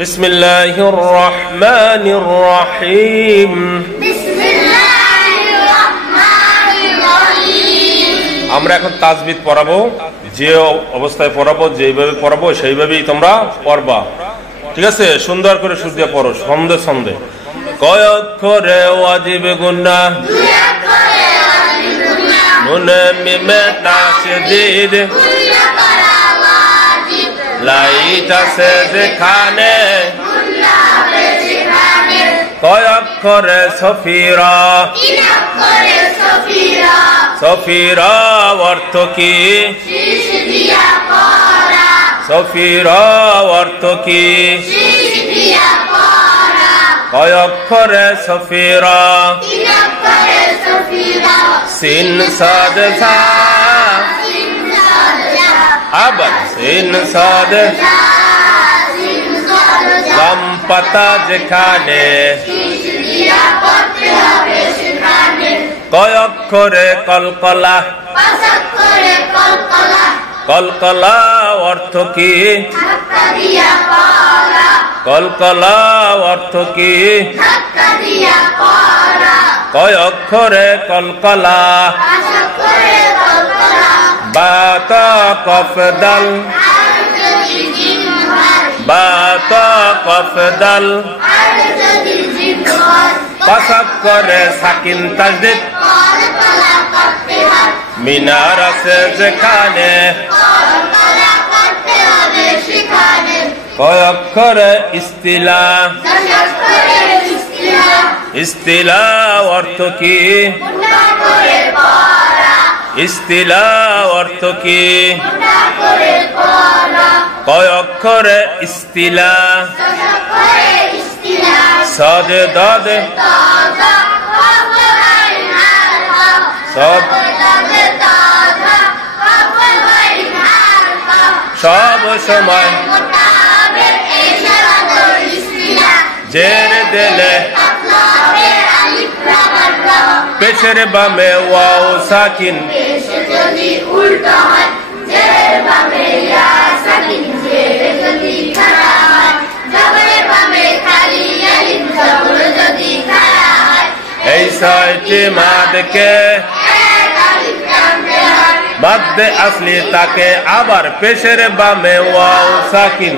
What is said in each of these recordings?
বিসমিল্লাহির রহমানির রহিম। আমরা এখন তাজবিদ পড়াবো, যে অবস্থায় পড়াবো, যেভাবে পড়াবো সেইভাবেই তোমরা পড়বা, ঠিক আছে? সুন্দর করে সুর দিয়ে পড়ো, ছন্দে ছন্দে। কয় অক্ষরে ওয়াজিব গুনাহ, নুনে মিমে তাশদীদ, লাইট আছে যেখানে, কয় অক্ষরে সফিরা, সফিরা অর্থ কি? সফিরা অর্থ কি? কয় অক্ষরে সফিরা? সিন সাদ সা, আবার সিন সাদ, গাম পাতা যেখানে, কয় অক্ষরে কলকলা, কলকলা অর্থ কি? কলকলা অর্থ কি? কয় অক্ষরে কলকলা? বাতা কফদাল, বাতা কফদাল, পাঁচ অক্ষরে সাকিন তাজদীদ, মিনার আছে যেখানে, কয় অক্ষরে ইস্তিলা, ইস্তিলা অর্থ কি? ইস্তিলা অর্থ কি? কয় অক্ষরে ইস্তিলা? সাদ দাদ, সব সব সময় জের দিলে, পেশের বামে ওয়াও সাকিন, এই ছয়টি মাদকে মাদ্দে আসলি তাকে, আবার পেশের বামে ওয়াও সাকিন,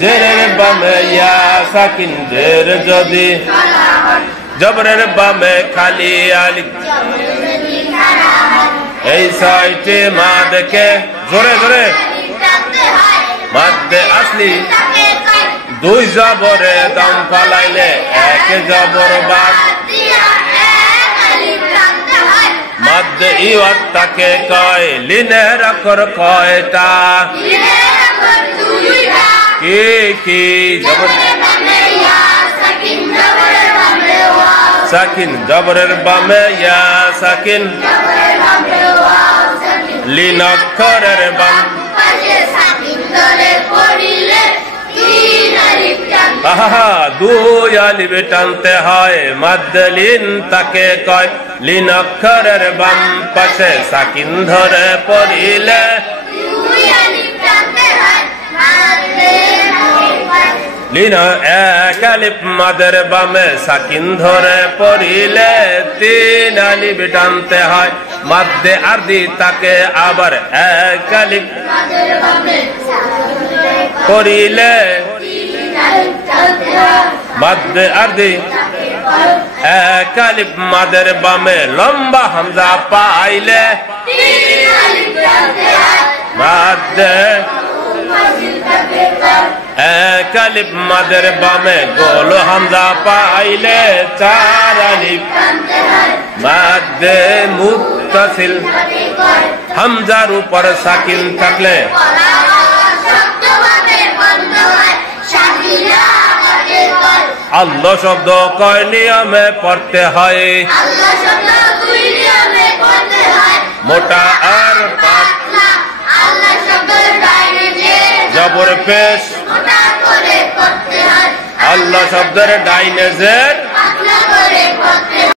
জেরের বামে ইয়া সাকিন, জের যদি, জবরের বামে খালি আলিফ, এই ছয়টি মাদকে জোরে জোরে মাদ্দে আসলি, দুই জবরে দম ফালাইলে এক জবর বাদ, মাদ্দে ইওয়াত তাকে কয়, লিনের অক্ষর কয়টা? কি কি? জবর সাকিন, জবরের বামে ইয়া সাকিন, লিন অক্ষরের বাম, আহা দুই আলিফ টানতে হয়, মাদ্দে লিন তাকে কয়, লিন অক্ষরের বাম পাশে সাকিন ধরে পড়িলে, লিন এক আলিফ মাদের বামে সাকিন ধরে পড়িলে, তিন আলিফ টানতে হয়, মাদ্দে আরদি তাকে আবার এক আলিফ পড়িলে, মাদ্দে আরদি এক আলিফ মাদের বামে লম্বা হামজা পাইলে, মাদ্দে এক আলিফ মাদের বামে গোল হামজা পাইলে, চার আলিফ মাদ্দে মুত্তাসিল, হামজার উপর সাকিন থাকলে, আল্লাহ শব্দ কয় নিয়মে পড়তে হয়, মোটা আর পাতলা, জবর পেশ, আল্লাহ শব্দের ডাইনে জের,